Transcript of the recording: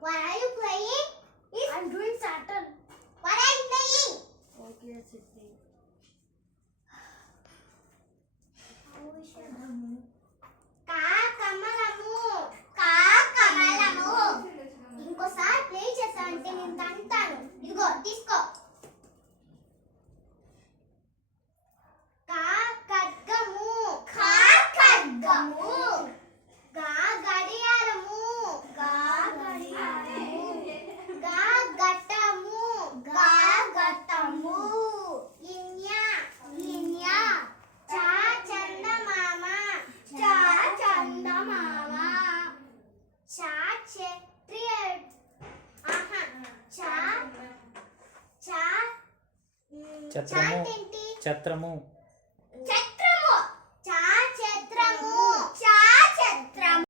What are you playing? I'm doing Saturn. What are you playing? Okay, Sydney. కమలము ఇంకోసారి play చేసావంటే నేను తంటాను. ఇదిగో తీసుకో. ఖడ్గము గడియారము గట్టము ఇన్య చందమామ ఛత్రము